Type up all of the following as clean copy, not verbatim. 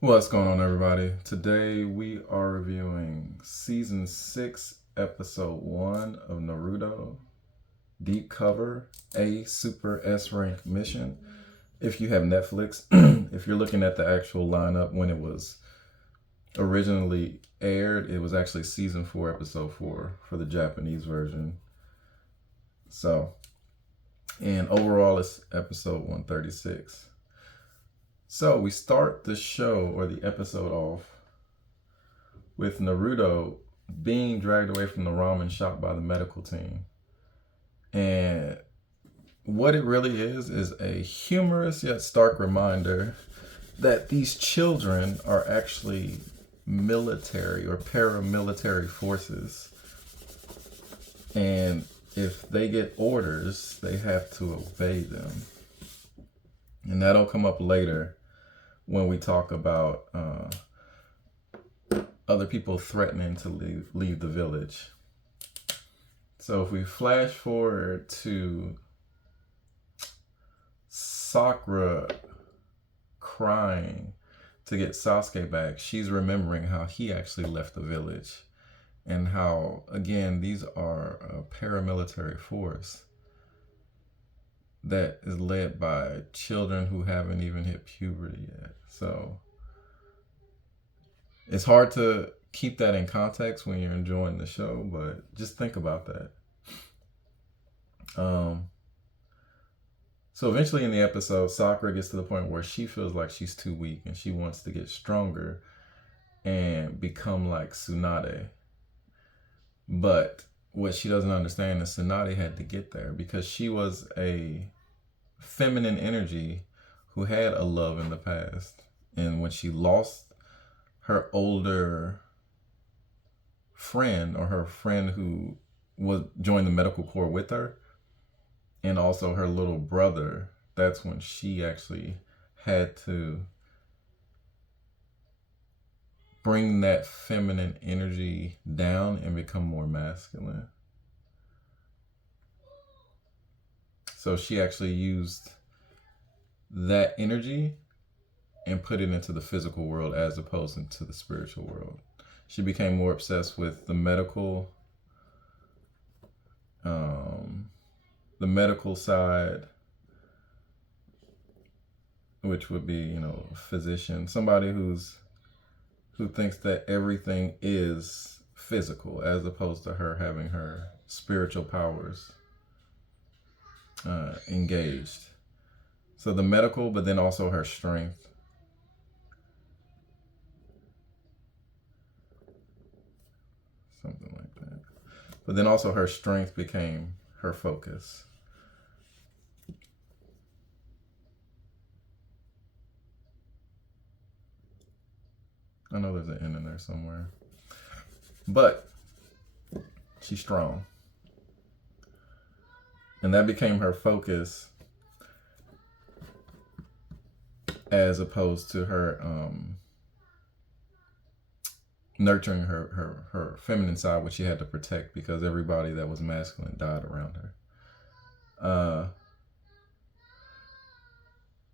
What's going on, everybody? Today we are reviewing Season 6, Episode 1 of Naruto, Deep Cover, A Super S Rank Mission. If you have Netflix, if you're looking at the actual lineup when it was originally aired, it was actually Season 4, Episode 4 for the Japanese version. And overall it's Episode 136. So we start the show or the episode off with Naruto being dragged away from the ramen shop by the medical team. And what it really is a humorous yet stark reminder that these children are actually military or paramilitary forces. And if they get orders, they have to obey them. And that'll come up later when we talk about other people threatening to leave the village. So if we flash forward to Sakura crying to get Sasuke back, she's remembering how he actually left the village and how, again, these are a paramilitary force that is led by children who haven't even hit puberty yet. So it's hard to keep that in context when you're enjoying the show, but just think about that. So eventually in the episode, Sakura gets to the point where she feels like she's too weak and she wants to get stronger and become like Tsunade. But what she doesn't understand is Tsunade had to get there because she was a feminine energy who had a love in the past. And when she lost her older friend, or her friend who joined the medical corps with her, and also her little brother, that's when she actually had to bring that feminine energy down and become more masculine. So she actually used that energy and put it into the physical world as opposed to the spiritual world. She became more obsessed with the medical side, which would be, a physician, somebody who thinks that everything is physical, as opposed to her having her spiritual powers engaged. So the medical, but then also her strength. Something like that. But then also her strength became her focus. I know there's an N in there somewhere. But she's strong. And that became her focus as opposed to her nurturing her feminine side, which she had to protect because everybody that was masculine died around her.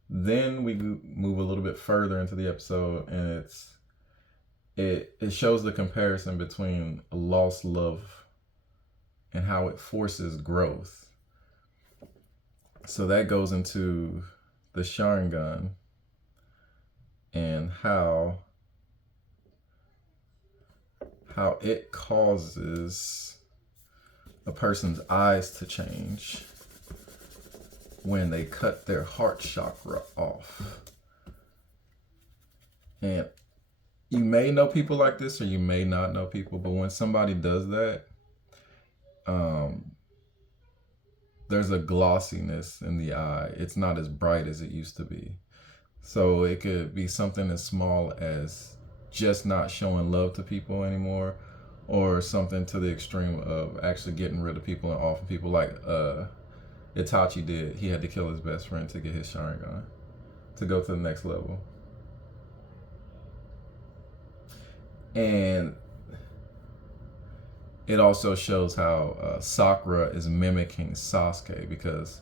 Then we move a little bit further into the episode, and it shows the comparison between a lost love and how it forces growth. So that goes into the Sharingan and how it causes a person's eyes to change when they cut their heart chakra off. And you may know people like this or you may not know people, but when somebody does that, there's a glossiness in the eye. It's not as bright as it used to be. So it could be something as small as just not showing love to people anymore, or something to the extreme of actually getting rid of people and offing people, like Itachi did. He had to kill his best friend to get his Sharingan, to go to the next level. And it also shows how Sakura is mimicking Sasuke because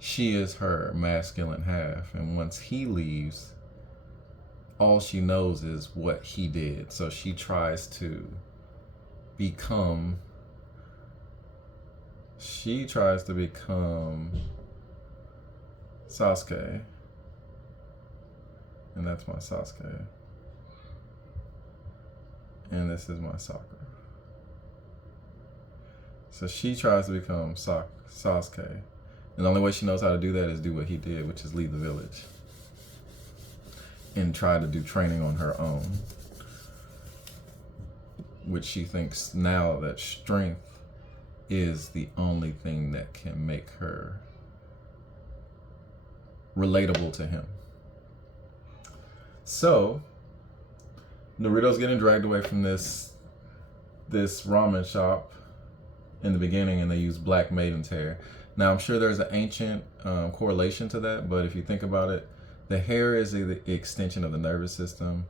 she is her masculine half. And once he leaves, all she knows is what he did. So she tries to become Sasuke. And that's my Sasuke. And this is my Sakura. So she tries to become Sasuke. And the only way she knows how to do that is do what he did, which is leave the village and try to do training on her own, which she thinks now that strength is the only thing that can make her relatable to him. So Naruto's getting dragged away from this ramen shop in the beginning, and they use black maiden's hair. Now I'm sure there's an ancient correlation to that, but if you think about it, the hair is the extension of the nervous system.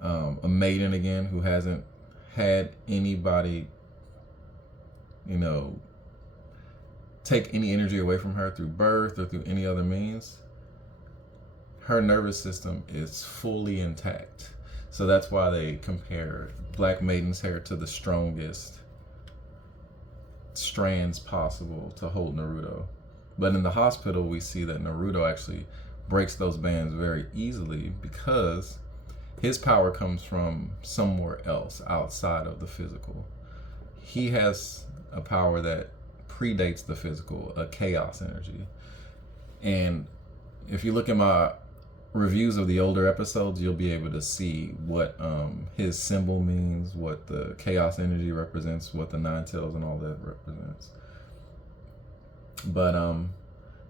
A maiden, again, who hasn't had anybody, take any energy away from her through birth or through any other means, her nervous system is fully intact. So that's why they compare black maiden's hair to the strongest strands possible to hold Naruto. But in the hospital, we see that Naruto actually breaks those bands very easily because his power comes from somewhere else outside of the physical. He has a power that predates the physical, a chaos energy. And if you look at my reviews of the older episodes, you'll be able to see what his symbol means, what the chaos energy represents, what the nine tails and all that represents. But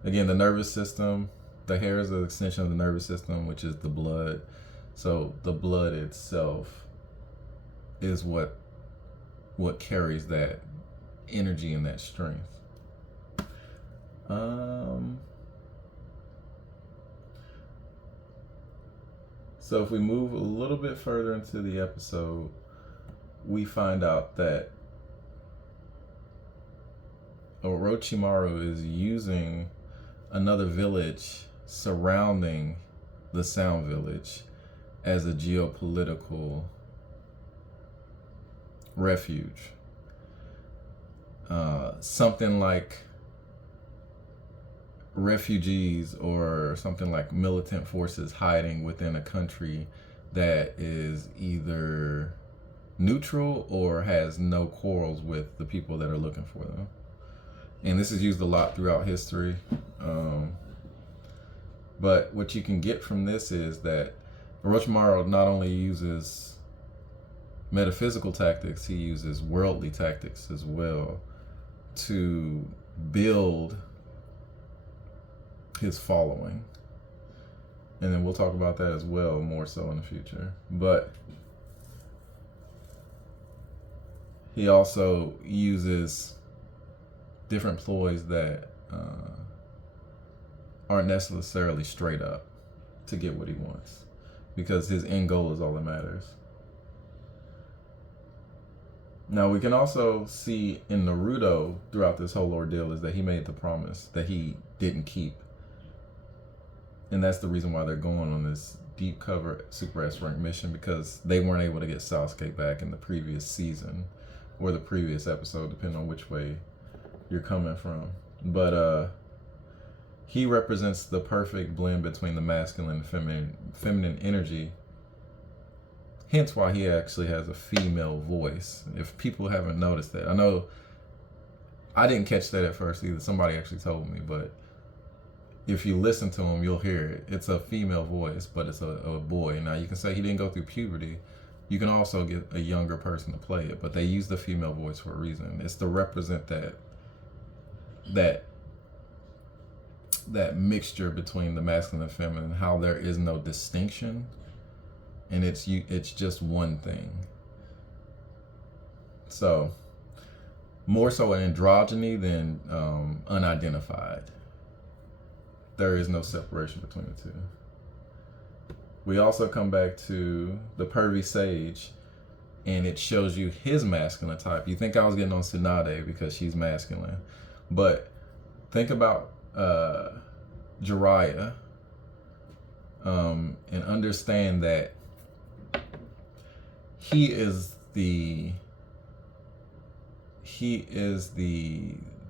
again, the nervous system, the hair is an extension of the nervous system, which is the blood. So the blood itself is what carries that energy and that strength. So if we move a little bit further into the episode, we find out that Orochimaru is using another village surrounding the Sound Village as a geopolitical refuge. Something like refugees or something like militant forces hiding within a country that is either neutral or has no quarrels with the people that are looking for them. And this is used a lot throughout history. But what you can get from this is that Orochimaru not only uses metaphysical tactics, he uses worldly tactics as well to build his following. And then we'll talk about that as well, more so in the future. But he also uses different ploys that aren't necessarily straight up to get what he wants, because his end goal is all that matters. Now we can also see in Naruto throughout this whole ordeal is that he made the promise that he didn't keep. And that's the reason why they're going on this deep cover Super S rank mission, because they weren't able to get Sasuke back in the previous season or the previous episode, depending on which way you're coming from. But he represents the perfect blend between the masculine and feminine energy. Hence why he actually has a female voice. If people haven't noticed that, I know I didn't catch that at first either. Somebody actually told me, but if you listen to him, you'll hear it. It's a female voice, but it's a boy. Now you can say he didn't go through puberty. You can also get a younger person to play it, but they use the female voice for a reason. It's to represent that mixture between the masculine and feminine, how there is no distinction, and it's just one thing. So more so an androgyny than unidentified. There is no separation between the two. We also come back to the pervy sage, and it shows you his masculine type. You think I was getting on Tsunade because she's masculine, but think about Jiraiya, and understand that he is the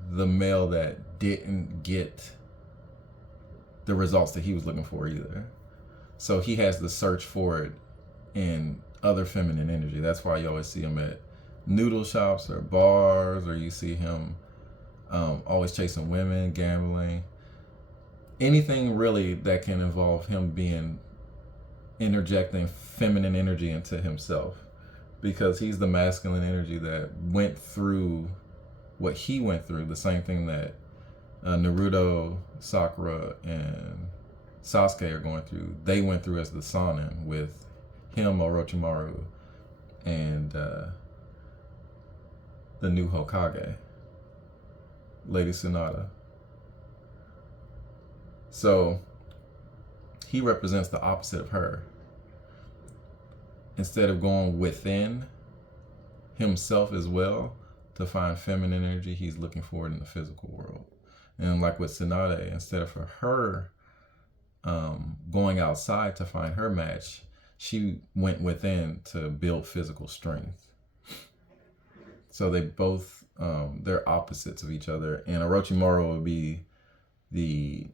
male that didn't get the results that he was looking for either. So he has to search for it in other feminine energy. That's why you always see him at noodle shops or bars, or you see him always chasing women, gambling, anything really that can involve him being interjecting feminine energy into himself, because he's the masculine energy that went through what he went through, the same thing that Naruto, Sakura, and Sasuke are going through. They went through as the Sannin, with him, Orochimaru, and the new Hokage, Lady Tsunade. So he represents the opposite of her. Instead of going within himself as well to find feminine energy, he's looking for it in the physical world. And like with Tsunade, instead of for her going outside to find her match, she went within to build physical strength. So they both, they're opposites of each other. And Orochimaru would be the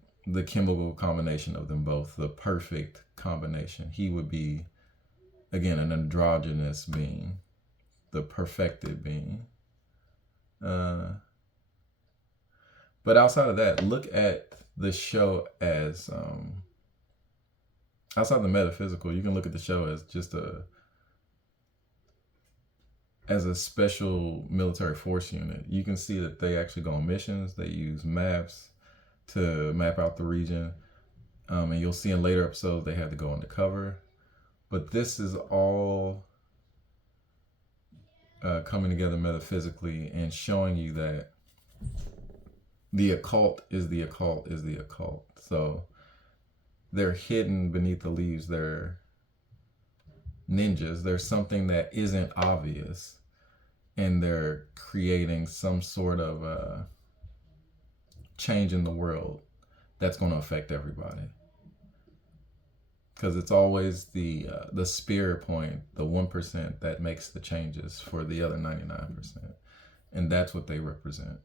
chemical combination of them both, the perfect combination. He would be, again, an androgynous being, the perfected being. But outside of that, look at the show as, outside the metaphysical, you can look at the show as just as a special military force unit. You can see that they actually go on missions. They use maps to map out the region. And you'll see in later episodes, they had to go undercover. But this is all coming together metaphysically and showing you that the occult is the occult is the occult. So they're hidden beneath the leaves. They're ninjas. There's something that isn't obvious, and they're creating some sort of change in the world that's going to affect everybody. Because it's always the spirit point, the 1% that makes the changes for the other 99%. And that's what they represent.